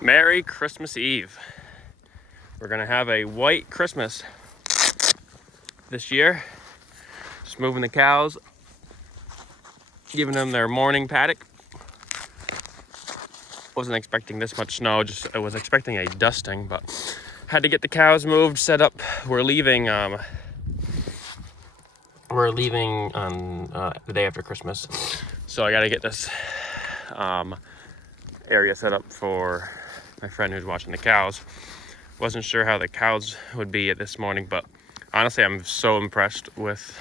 Merry Christmas Eve. We're gonna have a white Christmas this year. Just moving the cows, giving them their morning paddock. Wasn't expecting this much snow, I was expecting a dusting, but had to get the cows moved, set up. We're leaving on the day after Christmas. So I gotta get this area set up for my friend who's watching the cows. Wasn't sure how the cows would be this morning, but honestly, I'm so impressed with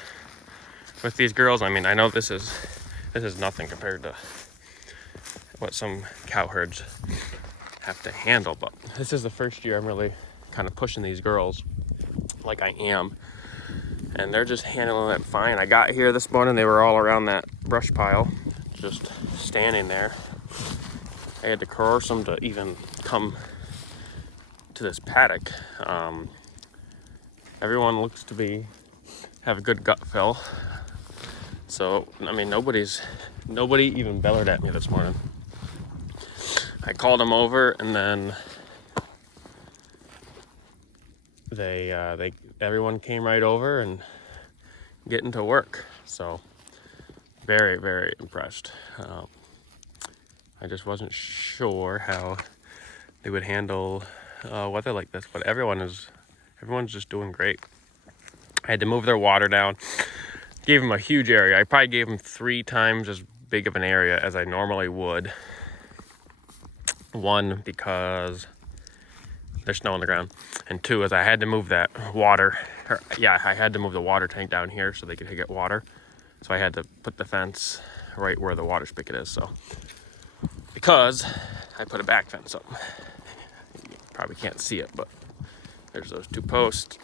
these girls. I mean, I know this is nothing compared to what some cow herds have to handle, but this is the first year I'm really kind of pushing these girls like I am, and they're just handling it fine. I got here this morning, they were all around that brush pile, just standing there. I had to coerce them to even come to this paddock. Everyone looks to have a good gut feel. So, I mean, nobody even bellered at me this morning. I called them over, and then everyone came right over and getting to work. So, very, very impressed. I just wasn't sure how they would handle weather like this, but everyone's just doing great. I had to move their water down. Gave them a huge area. I probably gave them 3 times as big of an area as I normally would. One, because there's snow on the ground, and 2, is I had to move that water. I had to move the water tank down here so they could get water. So I had to put the fence right where the water spigot is. So because I put a back fence up, you probably can't see it, but there's those 2 posts.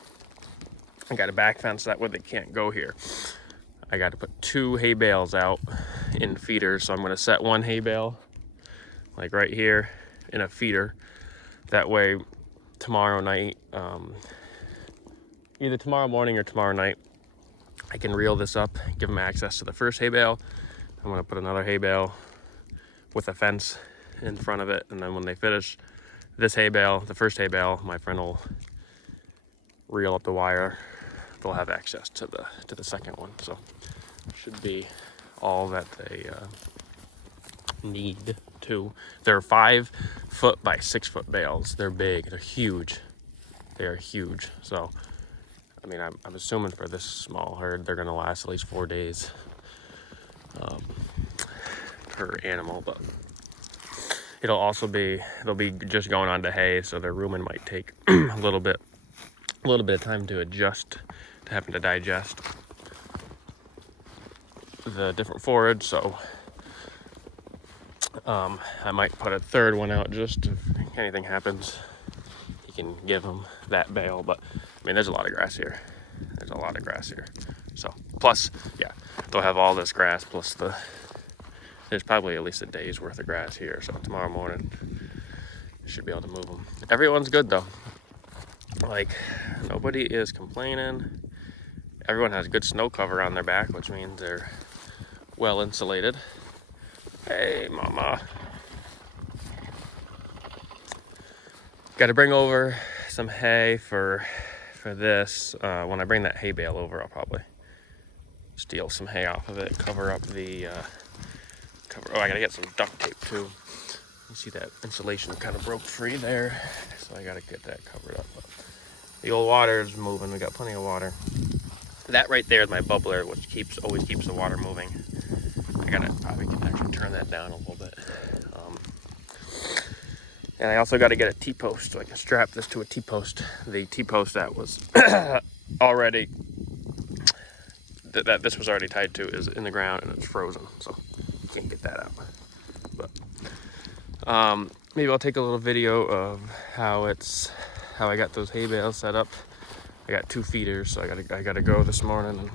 I got a back fence that way they can't go here. I got to put 2 hay bales out in feeders, so I'm going to set 1 hay bale like right here in a feeder. That way tomorrow night, either tomorrow morning or tomorrow night, I can reel this up, give them access to the first hay bale. I'm going to put another hay bale with a fence in front of it, and then when they finish this hay bale, the first hay bale, my friend will reel up the wire. They'll have access to the second one, so should be all that they need to. They're 5 foot by 6 foot bales. They're big. They're huge. They are huge. So, I mean, I'm assuming for this small herd, they're gonna last at least 4 days per animal. But they'll be just going on to hay, so their rumen might take a little bit of time to adjust to having to digest the different forage. So I might put a 3rd one out just if anything happens. You can give them that bale, but I mean, there's a lot of grass here. So plus, they'll have all this grass plus there's probably at least a day's worth of grass here. So tomorrow morning, should be able to move them. Everyone's good though. Like, nobody is complaining. Everyone has good snow cover on their back, which means they're well insulated. Hey, mama. Got to bring over some hay for this. When I bring that hay bale over, I'll probably steal some hay off of it, cover up the Oh, I gotta get some duct tape too. You see that insulation kind of broke free there, so I gotta get that covered up. But the old water is moving. We got plenty of water. That right there is my bubbler, which always keeps the water moving. Probably can actually turn that down a little bit. And I also got to get a T-post so I can strap this to a T-post. The T-post that was already, that this was already tied to, is in the ground and it's frozen, so can't get that out. But maybe I'll take a little video of how I got those hay bales set up. I got 2 feeders, so I gotta go this morning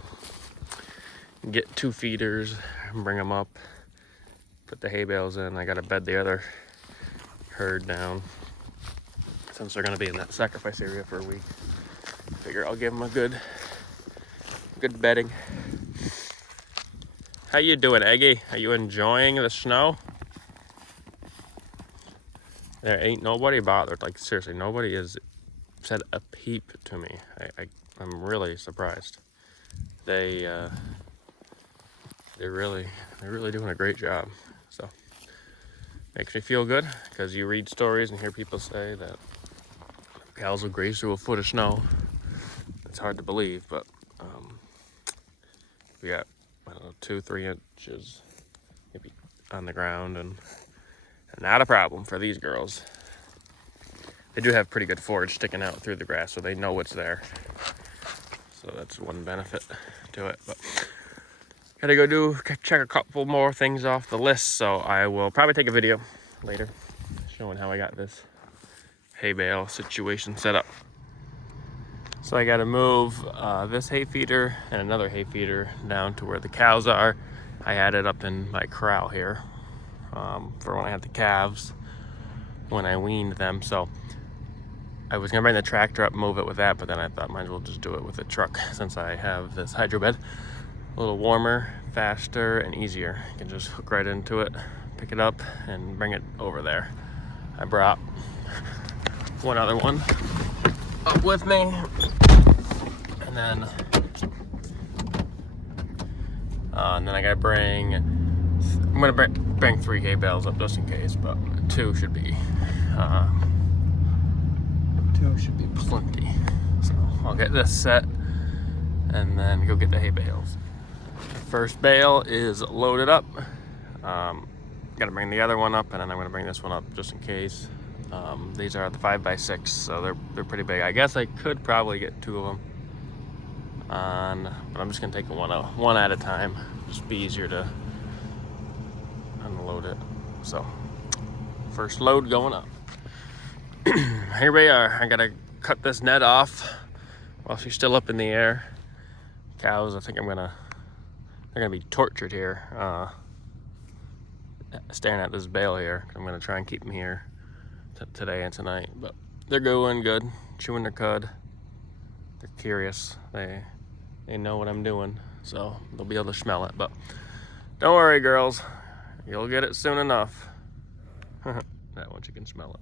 and get 2 feeders and bring them up, put the hay bales in. I gotta bed the other herd down since they're gonna be in that sacrifice area for a week. Figure I'll give them a good bedding. How you doing, Eggy? Are you enjoying the snow? There ain't nobody bothered. Like, seriously, nobody has said a peep to me. I'm really surprised. They're really doing a great job. So makes me feel good, because you read stories and hear people say that cows will graze through a foot of snow. It's hard to believe, but we got, I don't know, 2-3 inches maybe on the ground, and not a problem for these girls. They do have pretty good forage sticking out through the grass, so they know what's there. So that's one benefit to it. But gotta go check a couple more things off the list, so I will probably take a video later showing how I got this hay bale situation set up. So I gotta move this hay feeder and another hay feeder down to where the cows are. I had it up in my corral here for when I had the calves, when I weaned them. So I was gonna bring the tractor up, move it with that, but then I thought might as well just do it with a truck, since I have this hydro bed. A little warmer, faster, and easier. You can just hook right into it, pick it up, and bring it over there. I brought one other one up with me, and then I gotta bring, I'm gonna bring 3 hay bales up just in case, but 2 should be plenty. So I'll get this set and then go get the hay bales. The first bale is loaded up. Gotta bring the other one up, and then I'm gonna bring this one up just in case. These are the 5x6, so they're pretty big. I guess I could probably get 2 of them on, but I'm just gonna take one at a time. Just be easier to unload it. So first load going up. Here we are. I gotta cut this net off while she's still up in the air. Cows, I think they're gonna be tortured here, staring at this bale here. I'm gonna try and keep them here today and tonight, but they're going good, chewing their cud. They're curious. They know what I'm doing, so they'll be able to smell it. But don't worry, girls, you'll get it soon enough. That once you can smell it.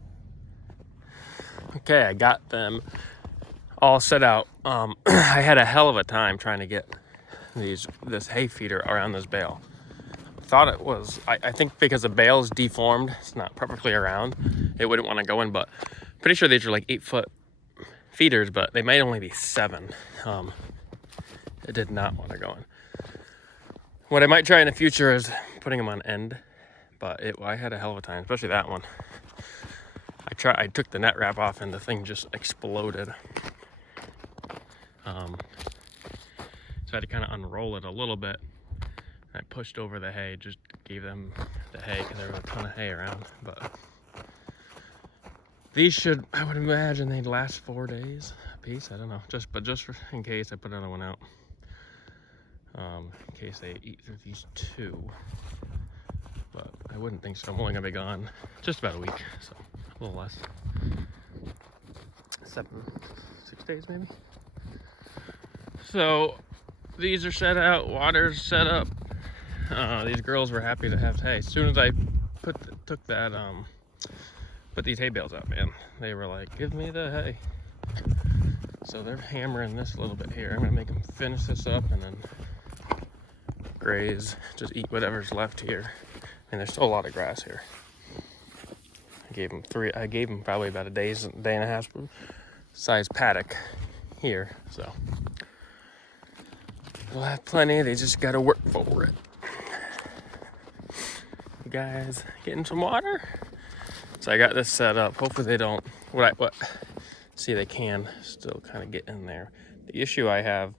Okay, I got them all set out. I had a hell of a time trying to get this hay feeder around this bale. Thought it was, I think because the bale's deformed, it's not perfectly around, it wouldn't want to go in, but pretty sure these are like 8-foot feeders, but they might only be 7. It did not want to go in. What I might try in the future is putting them on end, but I had a hell of a time, especially that one. I took the net wrap off and the thing just exploded. So I had to kind of unroll it a little bit. I pushed over the hay, just gave them the hay because there was a ton of hay around. But these should, I would imagine they'd last 4 days a piece. I don't know, just in case, I put another one out. In case they eat through these 2. But I wouldn't think so. I'm only gonna be gone just about a week, so a little less. 6 days maybe. So these are set out, water's set up. These girls were happy to have hay. As soon as I put these hay bales out, man, they were like, give me the hay. So they're hammering this a little bit here. I'm gonna make them finish this up and then graze, just eat whatever's left here. And there's still a lot of grass here. I gave them probably about a day and a half size paddock here, so we'll have plenty. They just gotta work for it. You guys getting some water? So I got this set up. Hopefully they don't. See, they can still kind of get in there. The issue I have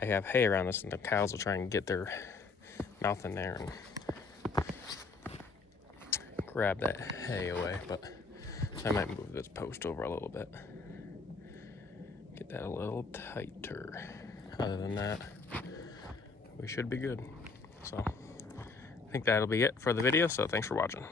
hay around this, and the cows will try and get their mouth in there and grab that hay away. But I might move this post over a little bit. Get that a little tighter. Other than that, we should be good. So I think that'll be it for the video. So thanks for watching.